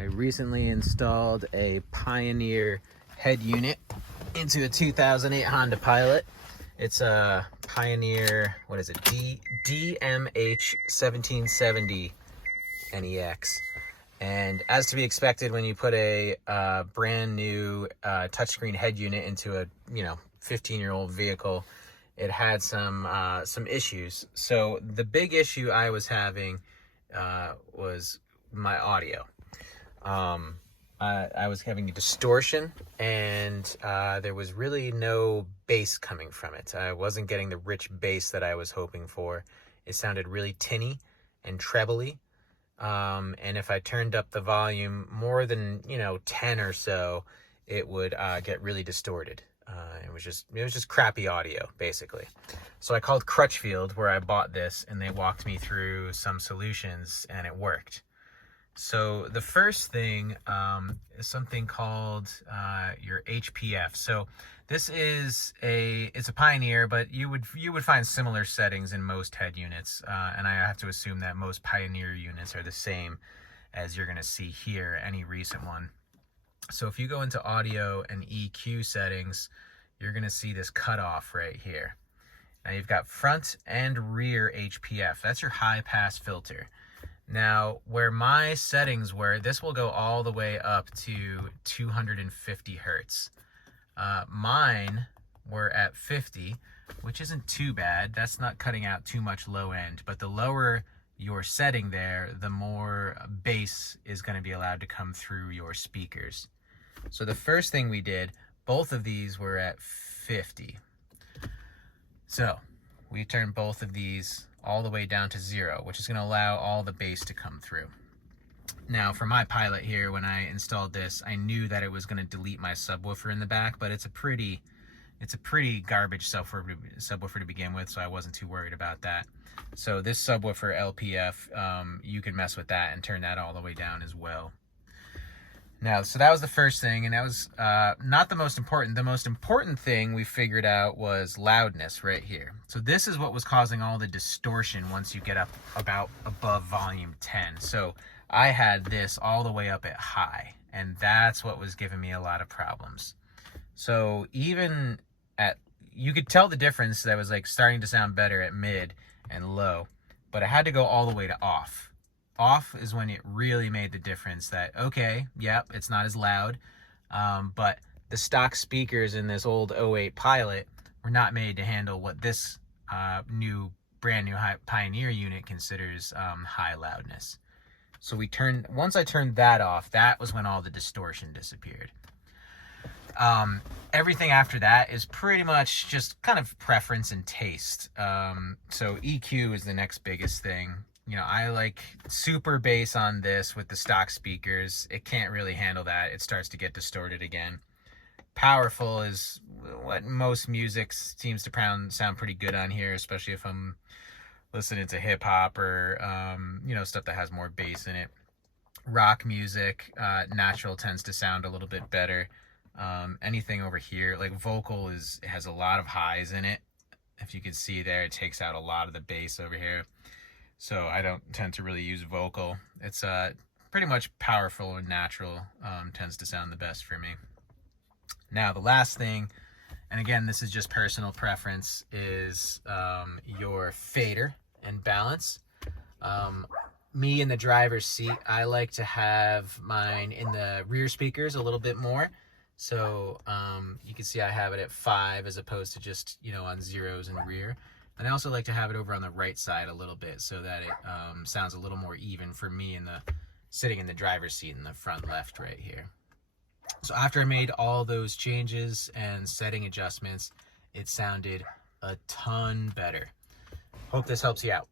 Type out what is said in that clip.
I recently installed a Pioneer head unit into a 2008 Honda Pilot. It's a Pioneer, what is it, DMH-1770 NEX. And as to be expected when you put a brand new touchscreen head unit into a 15-year-old vehicle, it had some issues. So the big issue I was having was my audio. I was having a distortion, and there was really no bass coming from it. I wasn't getting the rich bass that I was hoping for. It sounded really tinny and trebly. And if I turned up the volume more than 10 or so, it would get really distorted. It was just crappy audio, basically. So I called Crutchfield, where I bought this, and they walked me through some solutions, and it worked. So the first thing is something called your HPF. So this is it's a Pioneer, but you would find similar settings in most head units, and I have to assume that most Pioneer units are the same as you're going to see here, any recent one. So if you go into audio and EQ settings, you're going to see this cutoff right here. Now you've got front and rear HPF. That's your high pass filter. Now, where my settings were, this will go all the way up to 250 hertz. Mine were at 50, which isn't too bad. That's not cutting out too much low end, but the lower your setting there, the more bass is going to be allowed to come through your speakers. So the first thing we did, both of these were at 50. So we turned both of these all the way down to 0, which is going to allow all the bass to come through. Now for my Pilot here, when I installed this, I knew that it was going to delete my subwoofer in the back, but it's a pretty garbage subwoofer to begin with, so I wasn't too worried about that. So this subwoofer LPF, you can mess with that and turn that all the way down as well. Now, so that was the first thing, and that was not the most important. The most important thing we figured out was loudness right here. So this is what was causing all the distortion once you get up about above volume 10. So I had this all the way up at high, and that's what was giving me a lot of problems. So even you could tell the difference that was like starting to sound better at mid and low, but I had to go all the way to off. Off is when it really made the difference that, okay, yep, it's not as loud, but the stock speakers in this old 08 Pilot were not made to handle what this brand new Pioneer unit considers high loudness. So once I turned that off, that was when all the distortion disappeared. Everything after that is pretty much just kind of preference and taste. So EQ is the next biggest thing. I like super bass on this with the stock speakers. It can't really handle that. It starts to get distorted again. Powerful is what most music seems to sound pretty good on here, especially if I'm listening to hip hop or, stuff that has more bass in it. Rock music, natural tends to sound a little bit better. Anything over here, like vocal has a lot of highs in it. If you can see there, it takes out a lot of the bass over here. So I don't tend to really use vocal. It's pretty much powerful and natural tends to sound the best for me. Now the last thing, and again this is just personal preference, is your fader and balance. Me in the driver's seat, I like to have mine in the rear speakers a little bit more. So you can see I have it at 5 as opposed to just on zeros in the rear. And I also like to have it over on the right side a little bit so that it sounds a little more even for me sitting in the driver's seat in the front left right here. So after I made all those changes and setting adjustments, it sounded a ton better. Hope this helps you out.